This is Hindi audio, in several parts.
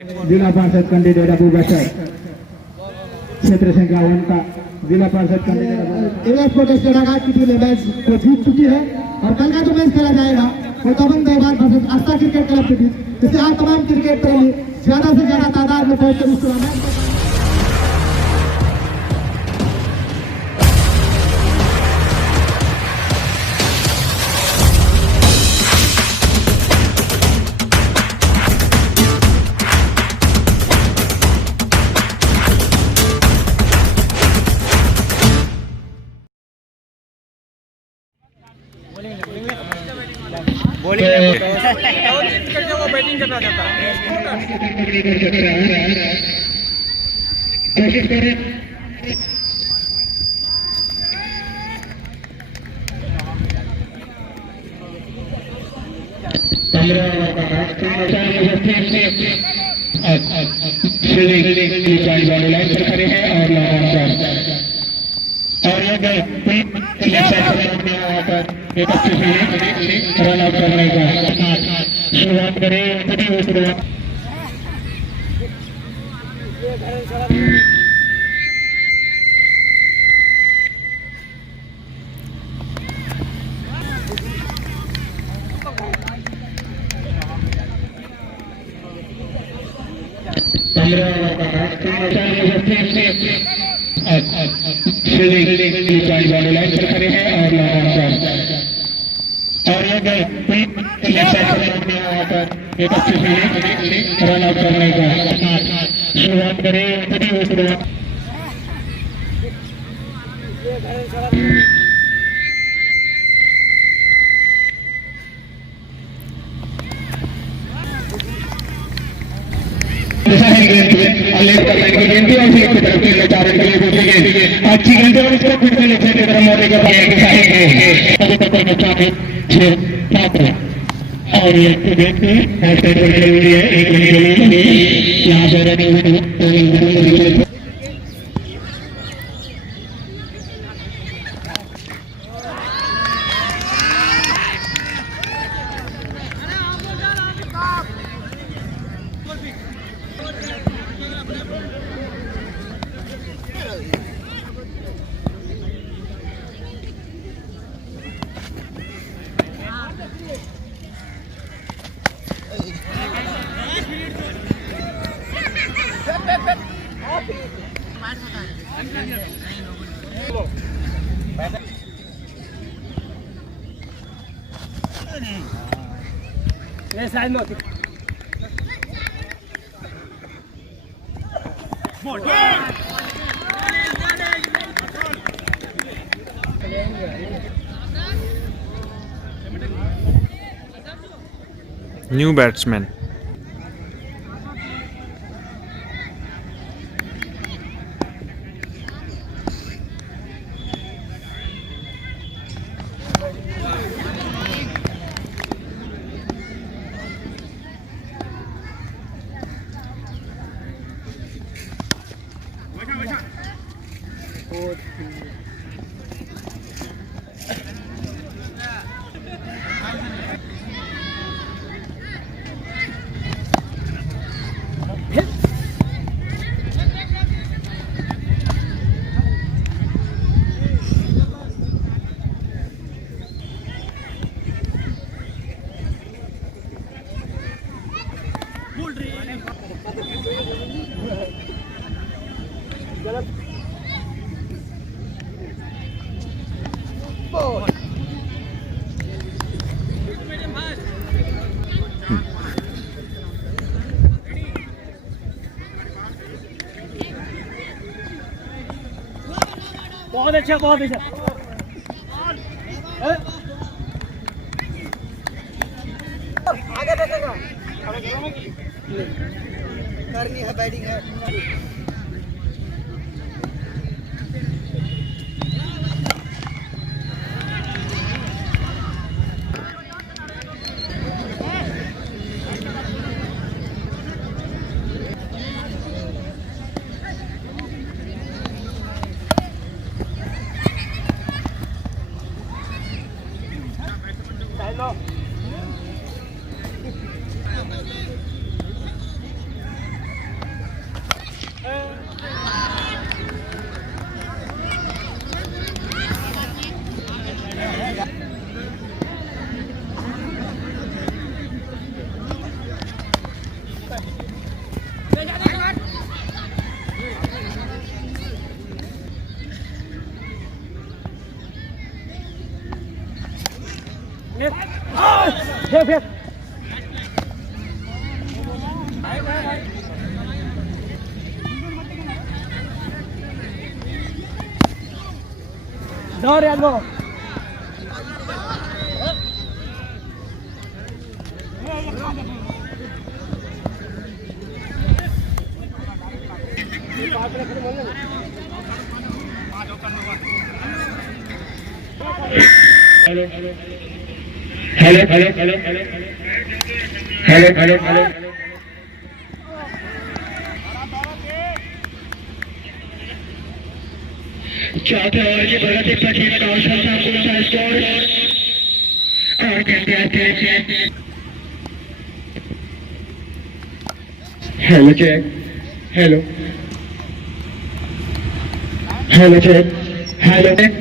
जिला पार्षद कैंडिडेट अबू बशर क्षेत्र संख्या 1 का जिला पार्षद कैंडिडेट प्रोटेस्टेड आगाज की टीम मैच को जीत चुकी है और कल का जो मैच खेला जाएगा वो दबंग दरबार वर्सेस आस्था क्रिकेट क्लब के बीच, जिससे आज तमाम क्रिकेट प्रेमी ज्यादा से ज्यादा तादाद में पहुंचकर इस टूर्नामेंट बैटिंग करना चाहता है कोशिश करें खड़े हैं और एक अच्छी रन आउट करने का शुरुआत करें। खड़े हैं और एक अच्छी रन आउट करने का शुरुआत करें। अच्छी गेंद और इसको फिर से नीचे की तरफ मोड़ने के बाद और ये गेंद है एक रन के लिए यहाँ पर New batsman. बहुत अच्छा, बहुत अच्छा। आगे देखेगा करनी है, बैटिंग है। फेंक फेंक दौड़ याद लो hello hello hello hello hello hello hello चौथे ओवर की प्रगति पर टीम का अवसर था स्कोर और कहते हैं hello check hello hello check hello check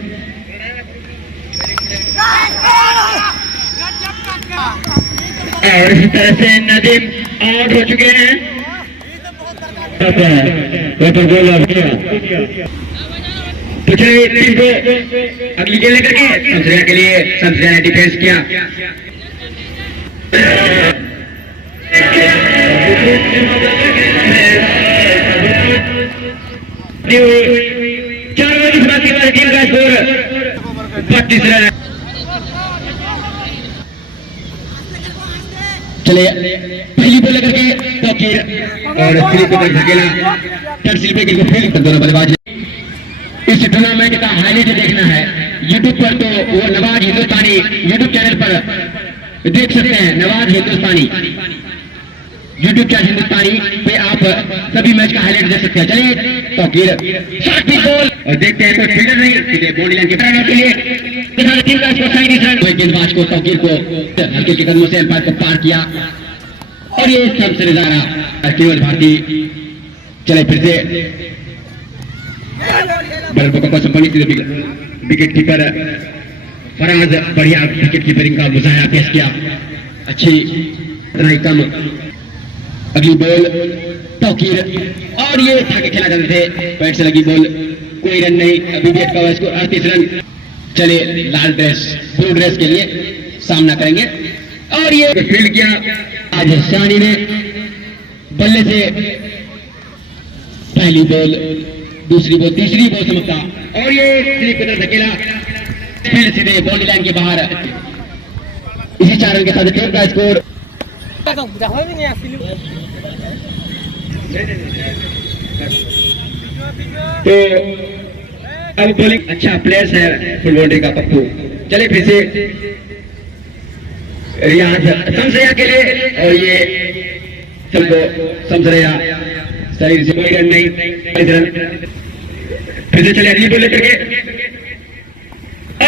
और इसी तरह से नदीम आउट हो चुके हैं तो चलिए टीम को अगली गेंद लेकर के शमसरिया के लिए शमसरिया ने डिफेंस किया चार बजे के बाद टीम का स्कोर 32 रन। चले पहली बॉल लेकर के तौकीर और स्लिप को धकेला थर्ड स्लिप को फील्ड दोनों बल्लेबाज। इस टूर्नामेंट का हाईलाइट देखना है यूट्यूब पर तो वो नवाज हिंदुस्तानी यूट्यूब चैनल पर देख सकते हैं। नवाज हिंदुस्तानी यूट्यूब चैनल हिंदुस्तानी पे आप सभी मैच का हाईलाइट देख सकते हैं। चलिए तौकीर शॉट भी गोल और देखते हैं कोई फील्डर नहीं सीधे बॉडी लाइन के लिए टीम का स्कोर 37 रन। गेंदबाज को तौकीर को हल्के के कदमों से अंपायर को पार किया और ये सबसे नजारा केवल भारती। चले फिर से बल्लेबाजों को संबंधित विकेट कीपर फराज बढ़िया विकेट कीपरिंग का मुजाहरा पेश किया अच्छी इतना ही कम। अगली बॉल तौकीर और ये था के खेला करते थे पैर से लगी बॉल कोई रन नहीं। अभी भी का स्कोर 38 रन। चले लाल ड्रेस ब्लू ड्रेस के लिए सामना करेंगे और ये फील्ड किया आज शानी ने बल्ले से पहली बॉल दूसरी बॉल तीसरी बॉल समझता और ये स्लिप की तरफ धकेला फील्ड सीधे बॉडी लाइन के बाहर। इसी 4 रन के साथ टीम का स्कोर तो अब बॉलिंग अच्छा प्लेयर्स है फुल बाउंड्री का पप्पू। चले फिर से रियाज शमसरिया के लिए और ये सबको शमसरिया शरीर से कोई रन नहीं रन। फिर से चले अगली बॉल लेकर के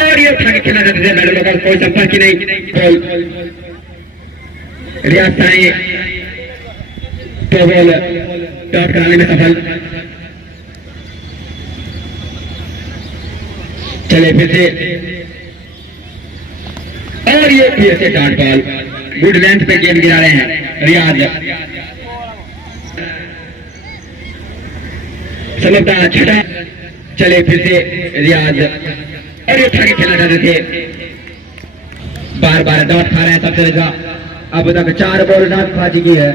और ये उठा के खेला जाता है बैटरों का कोई संपर्क ही नहीं। बॉल रियाज सानी तो बॉल डॉट कराने में सफल। चले फिर से और ये फिर से डॉट बॉल गुड लेंथ पे गेंद गिरा रहे हैं रियाज। समझता छठा। चले फिर से रियाज और ये उठा के खेला जाते थे बार बार डॉट खा रहे हैं सबसे ज्यादा। अब तक 4 बॉल डॉट खा चुकी है।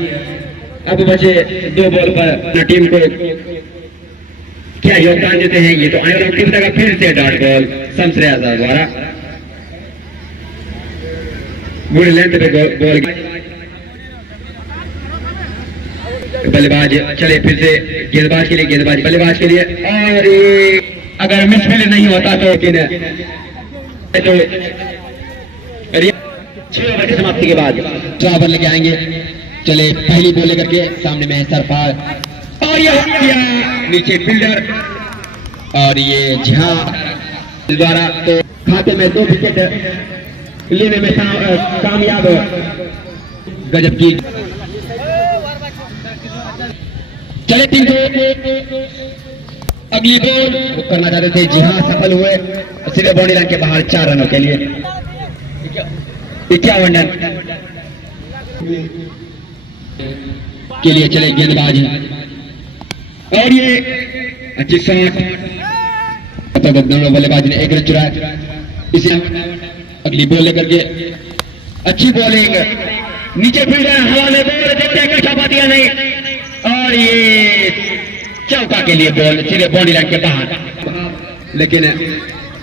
अब बचे 2 बॉल पर टीम को क्या योगदान देते हैं ये तो आने वाला टीम तक फिर से डॉट बॉल शमसरिया द्वारा गुड लेंथ पे बॉल बल्लेबाज। चले फिर से गेंदबाज के लिए गेंदबाज बल्लेबाज के लिए और अगर मिसफील्ड नहीं होता तो 6 ओवर की समाप्ति के बाद 4 ओवर लेके आएंगे। चले पहली बॉल लेकर के सामने में सरफार और ये किया नीचे फील्डर और ये झा द्वारा तो खाते में 2 विकेट लेने में कामयाब गजब की। चले टीम को अगली बॉल करना चाहते थे जी हाँ सफल हुए सीधे बॉडी लाइन के बाहर 4 रनों के लिए 51 रन के लिए। चले गेंदबाज और ये अच्छी शॉट बल्लेबाज ने 1 रन चुराया। इसे अगली बॉल लेकर के अच्छी बॉलिंग, नीचे फील्डर हवा में बॉल देखते हैं छापा दिया नहीं, और ये चौका के लिए बॉल सीधे बाउंड्री लाइन के बाहर, लेकिन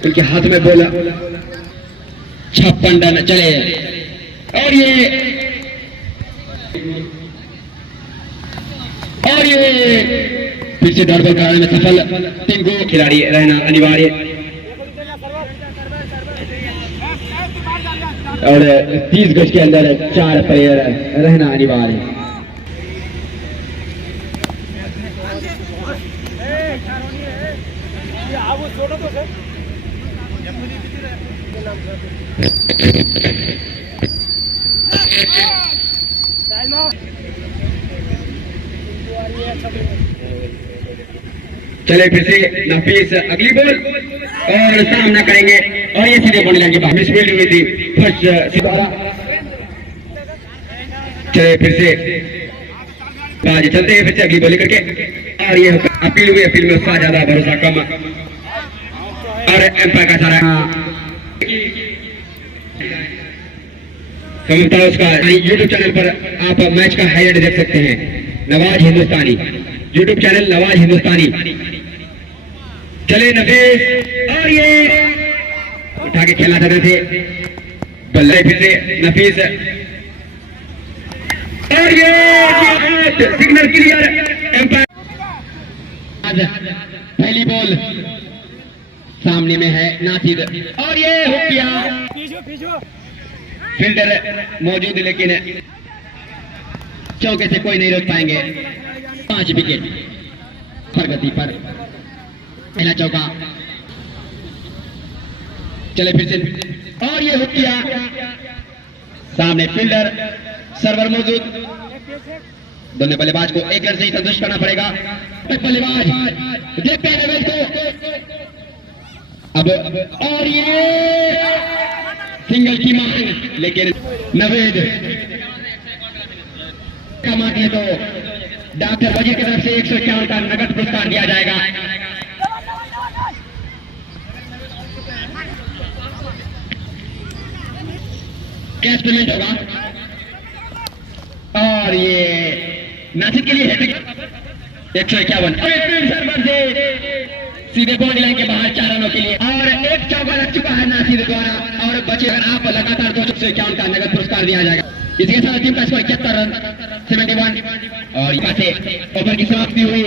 उनके हाथ में बॉल 56 रन चले, और ये फिर से डॉट बॉल कराने में सफल, टीम को खिलाड़ी रहना अनिवार्य, और 30 गज के अंदर 4 प्लेयर रहना अनिवार्य। चले फिर से नफीस अगली बॉल और सामना करेंगे, और ये सीधे बाउंड्री लाइन के बाहर मिस फील्ड हुई थी फर्स्ट द्वारा। चले फिर से बाजी चलते हैं, फिर से अगली बॉलिंग करके, और ये अपील हुई, अपील में उसका ज्यादा भरोसा कम, और एम्पायर का सारा समझता है उसका। यूट्यूब चैनल पर आप मैच का हाईलाइट देख सकते हैं, नवाज हिंदुस्तानी, यूट्यूब चैनल नवाज हिंदुस्तानी। चले नफीस, और ये उठा के खेला था थे बल्ले, फिर से नफीस, और ये सिग्नल क्लियर, एम्पायर। पहली बॉल सामने में है नासिर, और ये हो गया, फील्डर मौजूद लेकिन चौके से कोई नहीं रोक पाएंगे। 5 विकेट प्रगति पर, पहला चौका। चले फिर से, और ये हो गया, सामने फील्डर सर्वर मौजूद, दोनों बल्लेबाज को एक रन से ही संतुष्ट करना पड़ेगा। बल्लेबाज देखते हैं नवेद को, अब और ये सिंगल की मांग, लेकिन नवेद कमाते हैं तो डॉक्टर वजीर की तरफ से 151 का नगद पुरस्कार दिया जाएगा। कैश पेमेंट होगा, और ये नासिर के लिए है 151, और सर्वर से सीधे बाउंड्री लाइन के बाहर 4 रनों के लिए, और एक चौका लग चुका है नासिर द्वारा, और बचे अगर आप लगातार 251 का नगद पुरस्कार दिया जाएगा। इसके साथ टीम का स्कोर 71 रन 71, और यहाँ से ओवर की समाप्ति हुई।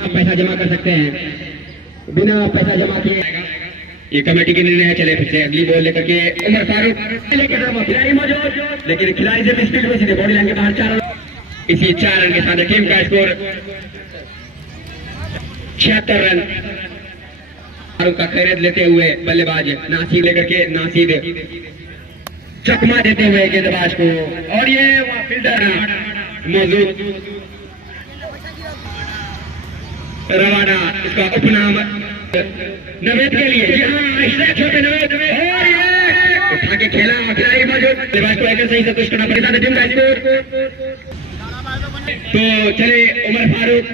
आप पैसा जमा कर सकते हैं बिना पैसा जमा किए, ये कमेटी के निर्णय है। चले फिर से अगली बॉल लेकर के उमर फारूक, खिलाड़ी मौजूद, लेकिन खिलाड़ी से स्पीड में सीधे बाउंड्री लाइन के बाहर 4 रन। इसी 4 रन के साथ टीम का स्कोर 76 रन। फारूक का खैरियत लेते हुए बल्लेबाज नासिर लेकर के, नासिर चकमा देते हुए गेंदबाज को, और ये वहां फील्डर मौजूद, रवाना इसका उपनाम नवेद के लिए, छोटे नवेद, और ये उठा के खेला, खिलाड़ी मौजूद, बल्लेबाज को एक सही संतुष्ट करना पड़ेगा टीम का स्कोर। तो चले उमर फारूक,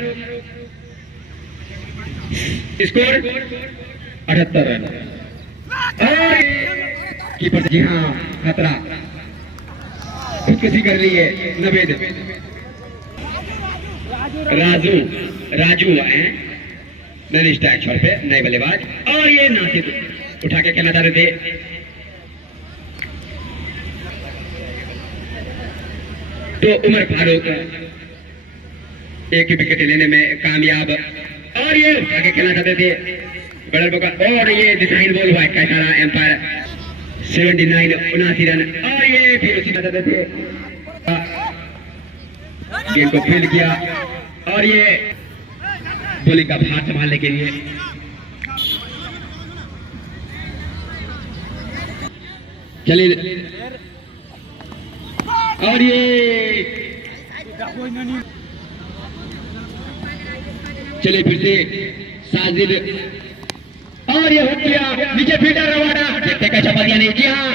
स्कोर 78 रन, और कीपर, जी हाँ खतरा, खुदकुशी कर ली है नवेद, राजू है नई स्ट्राइक छोर पे, नए बल्लेबाज, और ये नासिर उठा के खेलना चाह रहे थे। तो उमर फारूक एक विकेट लेने में कामयाब, और ये उठा के खेलना चाहते थे बड़र बोका, और ये डिजाइन बॉल हुआ का इशारा, एम्पायर 79 79 रन, और ये फिर उसी चाहते थे, गेंद को फील्ड किया, और ये बॉलिंग का भार संभालने के लिए चलिए, और ये चले फिर से साजिद, और ये हो गया नीचे फील्डर रवाना, देखते कैसा बढ़िया नहीं, जी हाँ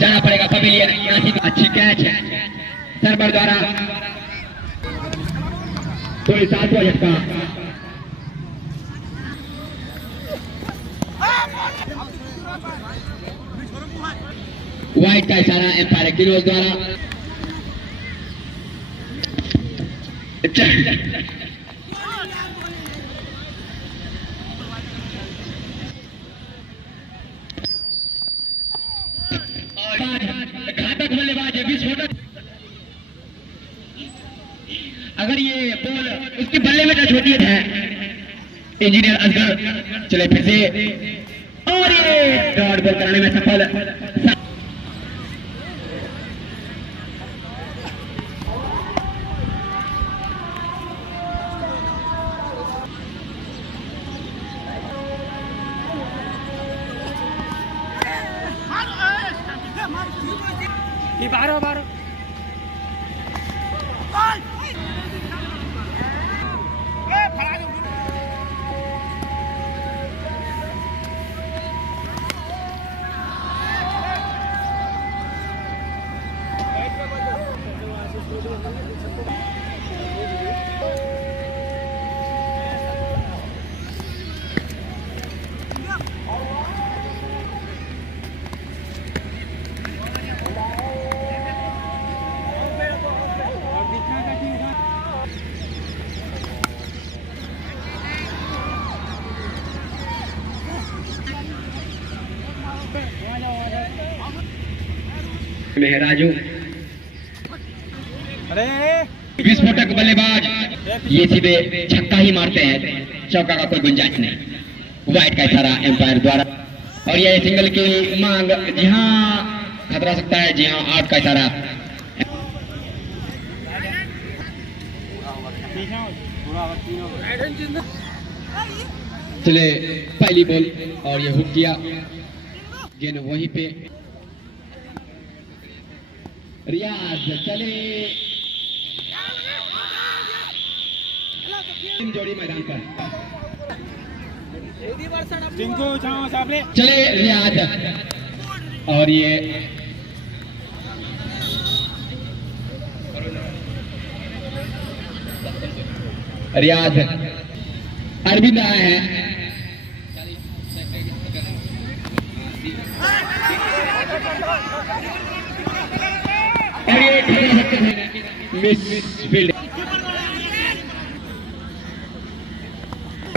जाना पड़ेगा पवेलियन। नासिर अच्छी कैच है सर्वर द्वारा, थोड़ी 7 बजे का, वाइट का इशारा एम्पायर किरोज द्वारा। घातक बल्लेबाज है, विस्फोटक। अगर ये बॉल उसके बल्ले में टच होती है इंजीनियर असगर चले फिर से और ये डॉट बॉल कराने में सफल। ये 12 में है राजू। अरे विस्फोटक बल्लेबाज ये सीधे छक्का ही मारते हैं, चौका का कोई गुंजाइश नहीं। वाइट का इशारा एम्पायर द्वारा और यह सिंगल की मांग। जी हाँ, खतरा सकता है। जी हाँ, आउट का इशारा। चले पहली बॉल और ये हुक किया, गेंद वहीं पे। रियाज चले जोड़ी मैदान पर। चले रियाज और ये रियाज अरविंद आए हैं। और ये मिस फील्ड।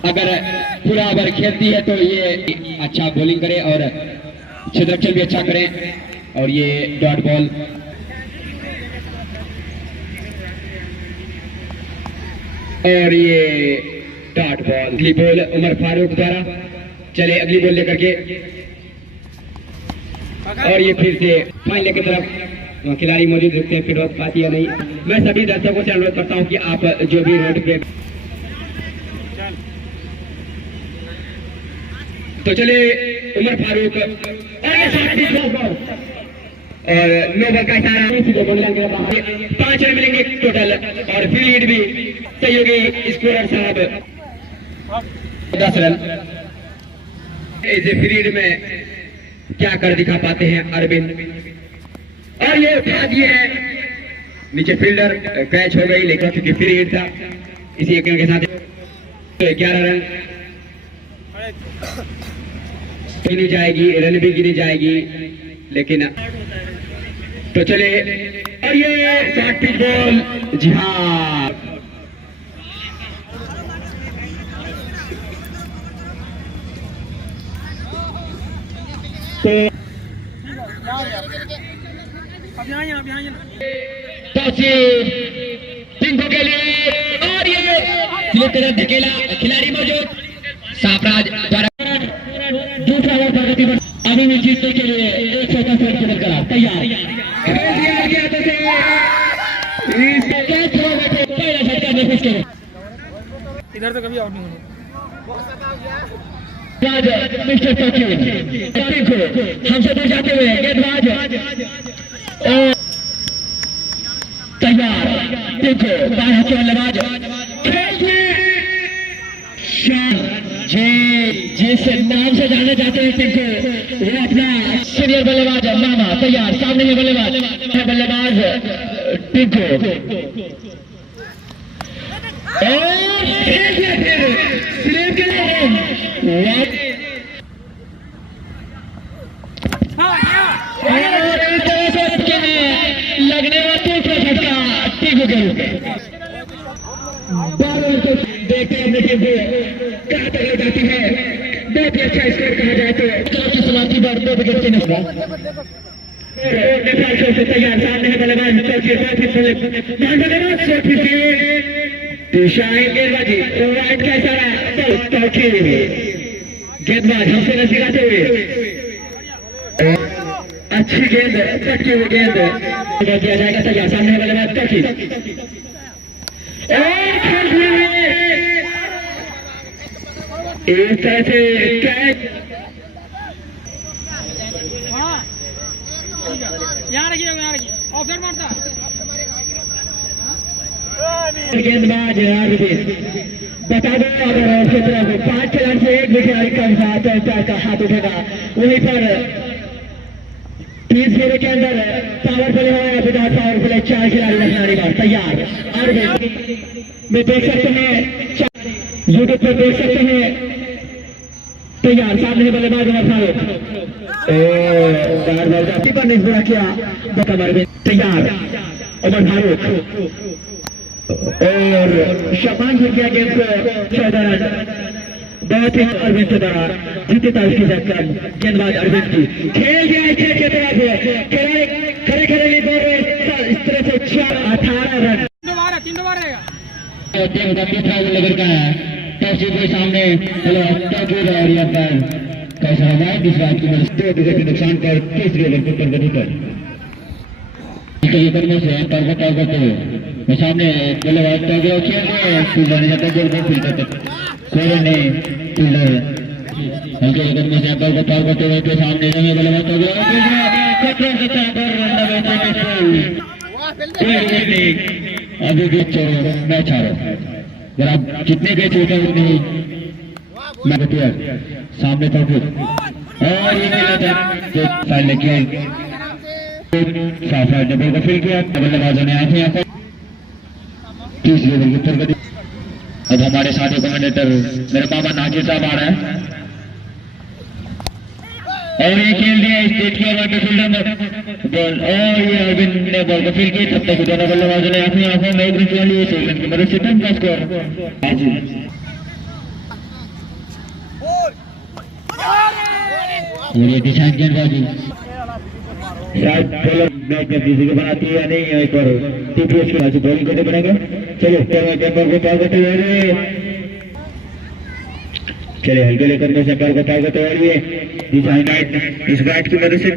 अगर पूरा ओवर खेलती है तो ये अच्छा बॉलिंग करे और क्षेत्ररक्षण भी अच्छा करे। और ये डॉट बॉल और ये डॉट बॉल। अगली बॉल उमर फारूक द्वारा। चले अगली बॉल लेकर के और ये फिर से फाइनल की तरफ खिलाड़ी मौजूद होते हैं, फिर रोक पाती है नहीं। मैं सभी दर्शकों से अनुरोध करता हूं कि आप जो भी रोड पे तो चले उमर फारूक और नो बॉल का इशारा। 5 रन मिलेंगे टोटल और फील्ड भी सहयोगी स्कोरर साहब 10 रन। इस फील्ड में क्या कर दिखा पाते हैं अरविंद। और ये उठा दिए हैं नीचे, फील्डर कैच हो गई लेकिन क्योंकि फ्री हिट था इसी एक रन के साथ 11 रन गिनी जाएगी, रन भी गिनी जाएगी लेकिन। तो चले और ये शॉर्ट पिच बॉल। जी हाँ, तो टिंकू के लिए और ये ढकेला खिलाड़ी मौजूद साफराज द्वारा। दूसरा ओवर प्रगति पर अभी भी जीतने के लिए 110 रन केवल करा तैयार। इधर तो कभी आउट नहीं होने। मिस्टर टिंकू हमसे दूर जाते हुए गेंदबाज और तैयार। टिंकू बाएं हाथ के बल्लेबाज जिस नाम से जाने जाते हैं टिंकू, वो अपना सीनियर बल्लेबाज मामा तैयार। सामने में बल्लेबाज टिंकू बालों को देखते हैं अपनी टीम को कहां तक ले जाती है। बहुत ही अच्छा स्कोर कहा जाए तो की समाप्ति पर 2 विकेट के नुकसान नेपाल से तैयार सामने है बल्लेबाज गेंदबाजी राइट का इशारा गेंदबाज हमसे न सिखाते हुए अच्छी गेंद कटकी हुई गेंद दिया जाएगा तैयार सामने है बल्लेबाज टर्की इस तरह से कैच यहाँ रखिए ऑफसाइड मारता गेंदबाज बता दो अगर क्षेत्र में 5 खिलाड़ी से एक भी खिलाड़ी कम का हाथ उठेगा वहीं पर 30 फेरे के अंदर पावर प्ले हो विदाउट पावर प्ले 4 खिलाड़ी रखने का तैयार। और में देख सकते हैं यूट्यूब पर देख सकते हैं तैयार सामने बल्लेबाज उमर फारूक पर नहीं पूरा किया तैयार उमर फारूक और शबान गिर गया गेंद को 14 रन बहुत ही अरविंद से बड़ा जीते था उसकी जगह गेंदबाज अरविंद की खेल गया इस के तरफ खड़े खड़े नहीं बोल रहे इस तरह से 18 रन 3 बार रहेगा टीम का तीसरा ओवर का है टॉस के सामने और यहाँ पर कैसा होगा इस बात की 2 विकेट के नुकसान पर तीसरे ओवर को प्रगति कर करने से मैं सामने बल्लेबाज फील्डर नहीं जाता गोल फील्ड करते कोई नहीं फील्डर हल्के करने से बॉल को पार करते हुए के सामने बल्लेबाज अभी भी छोड़ो मैच हारो अगर आप जितने गए थे उतने ही सामने तो और ये फाइल लेके डबल को फिल किया बल्लेबाजों ने आंखें यहाँ पर तीसरे ओवर की प्रगति। अब हमारे साथी कमेंटेटर मेरे मामा नाजिर साहब आ रहे हैं और ये खेल दिया स्टेट की ओवर पे फील्डर बॉल और ये अरविंद ने बॉल को फिल की तब तक दोनों बल्लेबाजों ने अपनी आंखों में एक रन वाली सेकंड की मदद से 10 का स्कोर ये दिशा गेंदबाजी शायद बॉलर मैच में किसी को बनाती है या नहीं एक बार टीपीएस के मैच बॉलिंग करने बनेगा। चलो कैमर को पार करते हुए चले हल्के लेकर में से पार को पार करते हुए डिजाइन राइट इस बैट की मदद से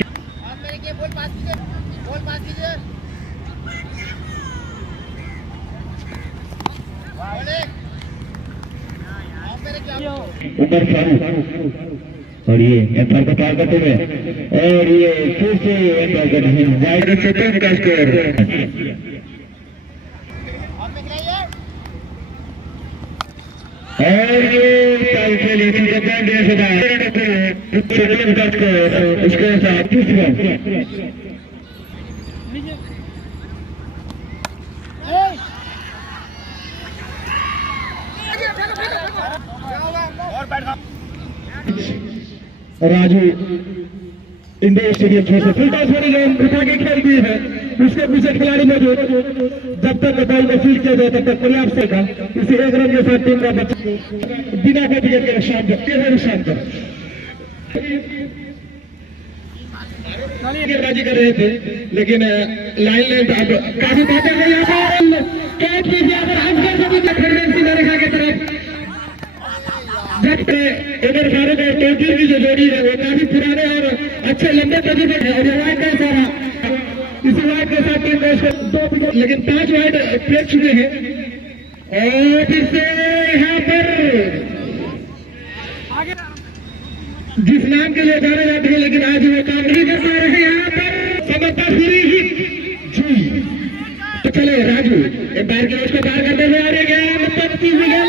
उमर फारूक और ये एम्पायर को पार करते हुए और ये फिर से एम्पायर करते हैं वाइड से 10 का स्कोर और ये टाई के लिए सीधे पॉइंट से बाहर 17 का स्कोर इसके साथ तीसरा राजू इंडोर स्टेडियम छोड़ से फुल टॉस वाली गेंद उठा के खेल दी है उसके पीछे खिलाड़ी मौजूद जब तक बॉल को फील्ड किया जाए तब तक पर्याप्त से था इसी एक रन के साथ टीम का बच्चा बिना कोई विकेट के नुकसान पर गेंदबाजी कर रहे थे लेकिन लाइन लेंथ अब काफी बातें हैं यहाँ पर कैच कीजिए अगर हम कर सकते खरगोन रेखा की तरफ उमर फारूक और तौकीर की जो जोड़ी है वो काफी पुराने और अच्छे लंबे तजुर्बे है और वाइड का सारा इसी वाइड के साथ टीम को 2 विकेट लेकिन 5 वाइड फेंक चुके हैं और फिर से यहाँ पर जिस नाम के लिए जाने जाते हैं लेकिन आज वो काम नहीं कर पा रहे हैं यहाँ पर समझदारी ही जी तो चले राजू एम्पायर के उसको पार करते हुए आ गया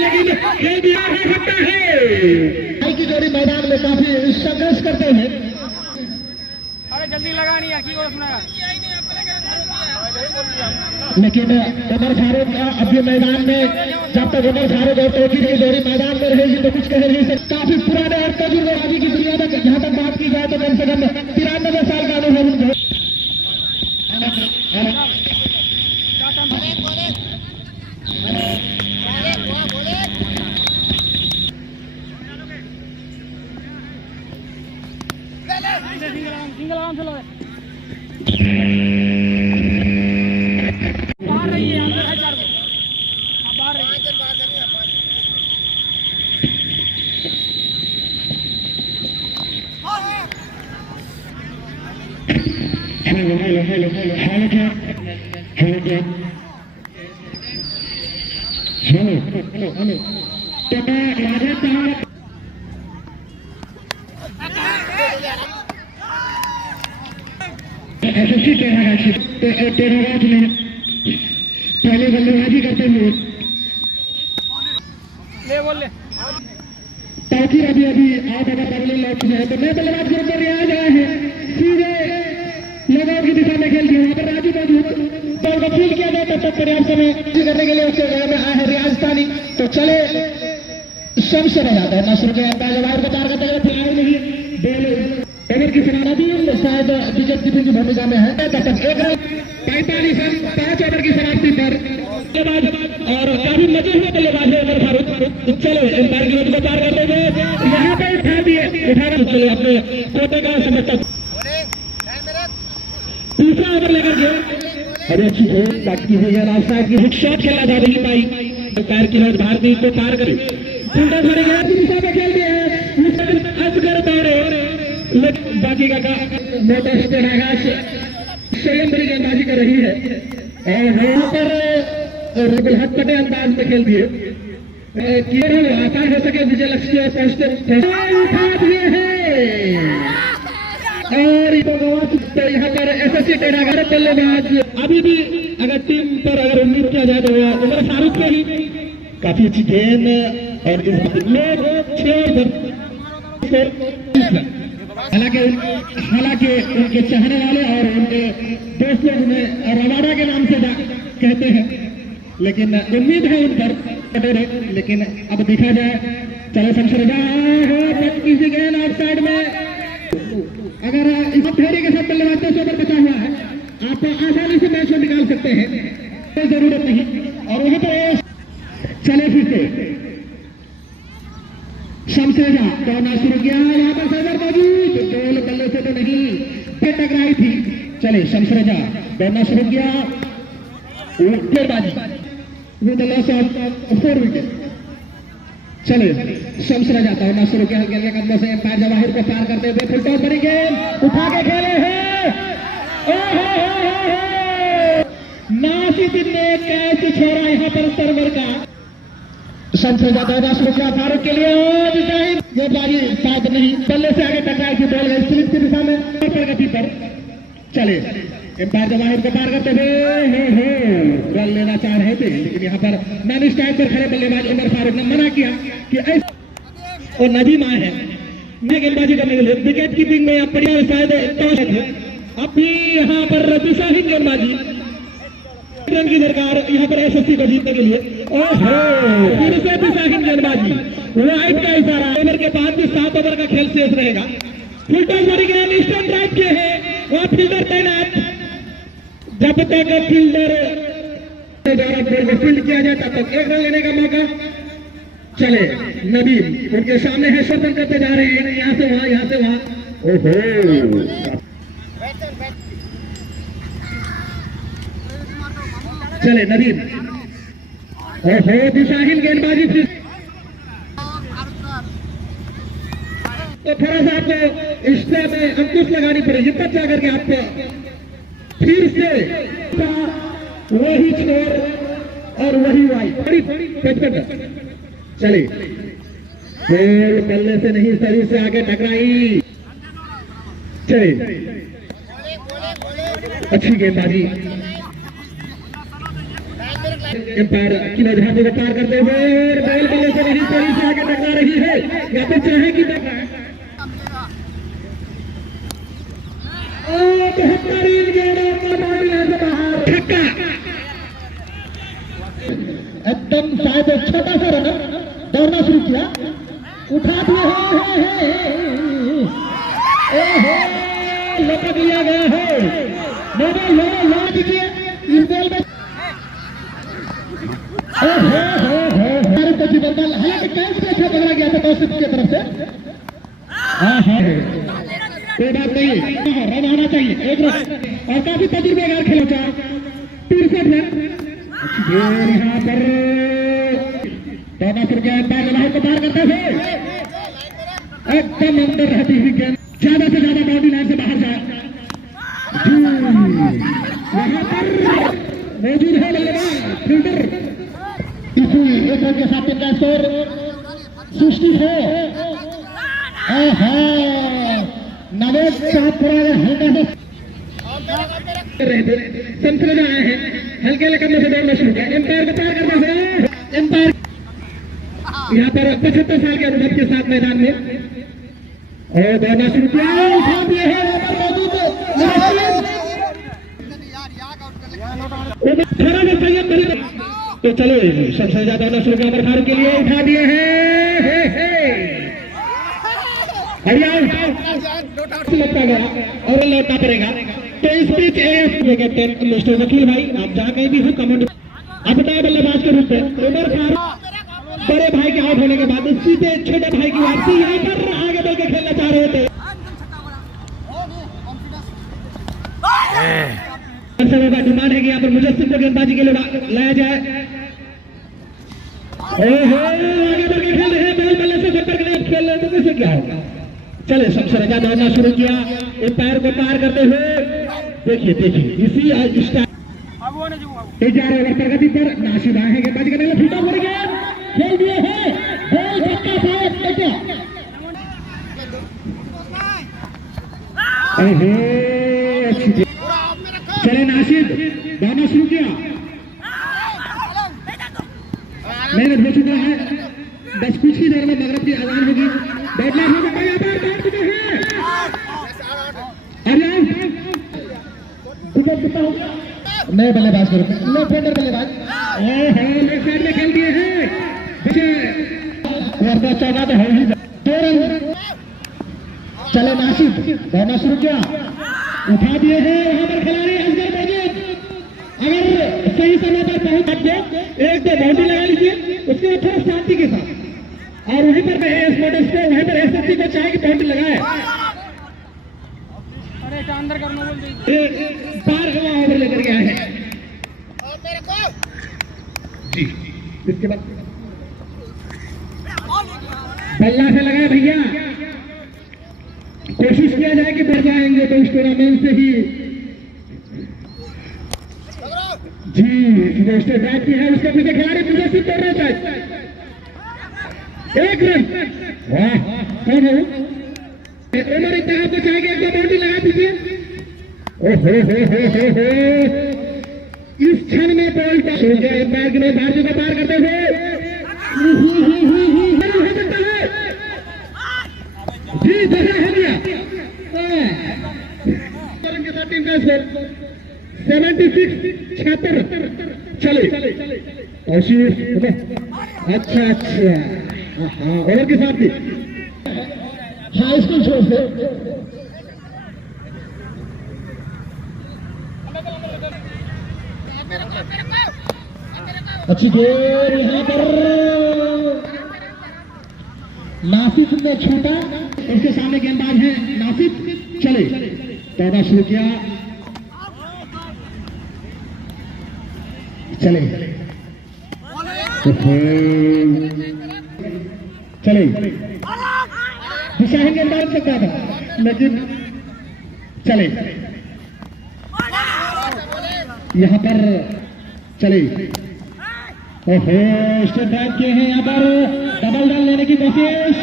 लेकिन खेल दिया हो सकता है की जोड़ी मैदान में काफी संघर्ष करते हैं। अरे जल्दी लगा नहीं है लेकिन उमर फारूक अभी मैदान में जब तक उमर फारूक और तौकीर की जोड़ी मैदान में रहेगी तो कुछ कह नहीं सकते। काफी पुराने और तजुर्बेबाजी की दुनिया में जहाँ तक बात की जाए तो कम से कम 93 साल का अनुभव उनको सिंगल आराम से लगे बाहर रही है अंदर है चार को बाहर रही एसएससी टेरागाछ में पहले बल्लेबाजी करते हुए ले बोल ले ताकि अभी आउट अगर पहले लॉक है तो मैं बल्लेबाज के ऊपर रियाज आए हैं सीधे लगाव की दिशा में खेल दिया। वहाँ पर राजू मौजूद बॉल को फील्ड किया जाए तब तक पर्याप्त समय करने के लिए उसके जगह में आए हैं रियाजस्थानी। तो चले सबसे बजाता है नसर के अंदाज बाहर को पार करते हुए फिलहाल नहीं बेल ओवर की समाप्ति शायद विकेट कीपिंग की भूमिका में है। तब तक 1 रन 45 रन 5 ओवर की समाप्ति पर बल्लेबाज और काफी मजे हुए बल्लेबाज है उमर फारूक। चलो एम्पायर की रोड को पार करते हुए यहाँ पे उठा दिए चले अपने कोटे का समर्थक तीसरा ओवर लेकर गए। अरे अच्छी बैट की हुई है ऑफसाइड की हुक शॉट खेला जा रही पाई एम्पायर की रोड भारतीय को पार करे फील्डर भरे गए दिशा में खेल दिए असगर दौड़े बाकी का मोटा स्टेरागाछ स्वयं बड़ी गेंदबाजी कर रही है और यहाँ पर हटपटे अंदाज में खेल दिए आसान हो सके विजय लक्ष्य उठा दिए हैं और यहाँ पर एसएससी टेरागाछ बल्लेबाज अभी भी अगर टीम पर अगर उम्मीद किया जाए तो उमर फारूक के ही काफी अच्छी गेंद और हालांकि उनके चाहने वाले और उनके दोस्त लोग उन्हें रवाडा के नाम से कहते हैं लेकिन उम्मीद है उन पर लेकिन अब देखा जाए। चलो शमशेर पक्की सी गेंद आउटसाइड में अगर इस फेरी के साथ बल्लेबाज 10 ओवर बचा हुआ है आप आसानी से मैच को निकाल सकते हैं कोई जरूरत नहीं। और वहीं पर चले फिर से शमशेरा दौड़ना शुरू किया यहाँ पर सैबर मौजूद गोल बल्ले से तो नहीं टकराई थी। चले शमशेरा दौड़ना शुरू किया गेंदबाजी विद लॉस ऑफ 4 विकेट। चले शमशेरा दौड़ना शुरू किया हल्के हल्के कदमों से एम्पायर जवाहिर को पार करते हुए फुल टॉस भरी गेंद उठा के खेले हैं नासिर ने कैच छोड़ा यहाँ पर सर्वर का शमशेरा दौड़ना शुरू किया फारूक के लिए गेंदबाजी शायद नहीं बल्ले से आगे टकराई थी बॉल गई स्लिप की दिशा में गति पर। चले एम्पायर जवाहिर को पार करते हुए रन लेना चाह रहे थे लेकिन यहाँ पर मैन स्टाइल पर खड़े बल्लेबाज उमर फारूक ने मना किया कि ऐसे और नदीम आए हैं मैं गेंदबाजी करने के लिए विकेट कीपिंग में आप बढ़िया शायद अब भी यहाँ पर दिशाहीन गेंदबाजी रन की दरकार यहाँ पर एसएससी को जीतने के लिए फिर से दिशाहीन गेंदबाजी वाइट का इशारा ओवर के बाद भी 7 ओवर का खेल शेष रहेगा। फुल टॉस भरी गेंद स्टंप ड्राइव किए हैं वहाँ फील्डर तैनात जब तक फील्डर द्वारा बॉल को फील्ड किया जाए तब तक 1 रन लेने का मौका। चले नदीम उनके सामने है शोधन करते जा रहे हैं यहाँ से वहाँ यहाँ से वहाँ चले नदीम दिशाहीन गेंदबाजी फिर तो थोड़ा सा आपको इस पे में अंकुश लगानी पड़ेगी तब जाकर के आपको फिर से वही छोर और वही वाइट चले बॉल बल्ले से नहीं शरीर से आगे टकराई। चले अच्छी गेंदबाजी एम्पायर किलो झांझे को पार करते हुए बॉल बल्ले से नहीं शरीर से आगे टकरा रही है या फिर चाहे कि बेहतरीन गेंद छक्का एकदम शायद छोटा सा रनर दौड़ना शुरू किया उठा दिए लपक लिया गया है इस बॉल में कैच भी अच्छा पकड़ा गया था कौशिक की तरफ से। हाँ हाँ कोई बात नहीं, रन आना चाहिए, एक रन, और काफी तजुर्बेकार खिलाड़ी 63 रन। यहाँ पर दानापुर के अंपायर लाइन को पार करते हुए एकदम अंदर रहती हुई गेंद ज्यादा से ज्यादा बाउंड्री लाइन से बाहर जाए। यहाँ पर मौजूद है बल्लेबाज फील्डर, इसी एक रन के साथ टीम का स्कोर 64 है। नवेद साहब थोड़ा हल्का से संतुलन आए हैं, हल्के कदम से दौड़ना शुरू किया, एम्पायर को पार करना है। एम्पायर यहाँ पर 75 साल के अनुभव के साथ मैदान में और दौड़ना शुरू किया, उठा दिए हैं तो चलो सबसे ज्यादा दौड़ना शुरू किया अमर फारूक के लिए, उठा दिए हैं लगता गया और लौटना पड़ेगा। तो इस बीच कैप्टन मिस्टर वकील भाई आप जहाँ कहीं भी हो कमेंट अब बताए बल्लेबाज के रूप में उमर फारूक बड़े भाई के आउट होने के बाद सीधे छोटे भाई की वापसी यहाँ पर आगे बढ़ के खेलना चाह रहे थे। समय का डिमांड है कि यहाँ पर मुजस्सिम को गेंदबाजी के लिए लाया जाए। आगे बढ़ के खेल रहे हैं, बॉल बल्ले से संपर्क नहीं खेल रहे तो कैसे क्या होगा। चले सबसे ज्यादा दौड़ना शुरू किया, एम्पायर को पार करते हुए देखिए इसी 11 ओवर प्रगति पर नासिर आए हैं गेंदबाजी करने के लिए, फील्डर हो गया, खेल दिए हैं, बॉल छक्का शायद क्या चले नासिर दौड़ना शुरू किया, मेहनत हो चुका है, बस कुछ ही देर में मगरब की अजान होगी, बैटलर हो चुका है, बैठ चुके हैं नए बल्लेबाज करो, लेफ्ट हैंडर बल्लेबाज लेफ्ट साइड में खेल दिए हैं, चौका तो है ही 2 रन। चले नासिर दौड़ना शुरू किया, उठा दिए हैं, वहां पर खिलाड़ी असगर मौजूद, अगर सही समय पर पहुंच गए 1-2 बाउंड्री लगा लीजिए, उसके बाद थोड़ा शांति के साथ, और वहीं पर वहीं पर एसएससी को चाहे कि बाउंड्री लगाए, अरे अंदर करना बोल पार हवा ओवर लेकर गया है जी। इसके बाद बल्ला से लगाए भैया, कोशिश किया जाए कि बढ़ जाएंगे तो इस टूर्नामेंट से ही जी जो स्टेट बैट की है उसके पीछे खिलाड़ी मुझे कर रहे थे, 1 रन। वाह कौन है उमर इत्तेहाद को चाहेंगे, 1-2 बाउंड्री लगा दीजिए। ओहो इस क्षण में बॉल एम्पायर के भारतीय को पार करते हुए जी जैसा हो गया के साथ टीम का स्कोर 76-76। चले अच्छा हाँ ओवर के साथ भी हाई स्कूल छोड़ से अच्छी गेंद यहाँ पर नासिर ने छूटा, उसके सामने गेंदबाज है नासिर। चले दौड़ना शुरू किया, चले हुसैन गेंदबाज सकता था लेकिन चले यहाँ पर चले। ओहो स्टेट बैक किए हैं यहाँ पर, डबल डाल लेने की कोशिश,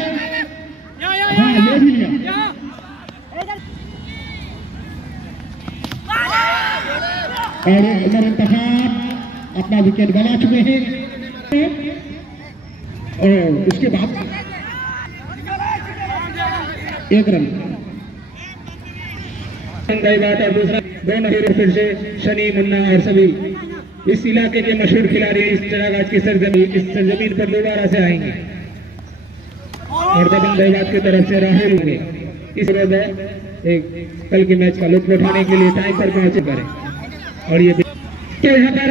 हाँ ले भी लिया। और उमर इंतखाब अपना विकेट बना चुके हैं और उसके बाद 1 रन। बात और दूसरा दोनों हीरो फिर से शनि मुन्ना और सभी इस इलाके के मशहूर खिलाड़ी इस चरागाछ की सरजमीन पर दोबारा से आएंगे और दबंग दहबाद की तरफ से राहुल होंगे। इस रोज एक कल के मैच का लुत्फ उठाने के लिए टाइम पर पहुंचे करें और ये यहाँ पर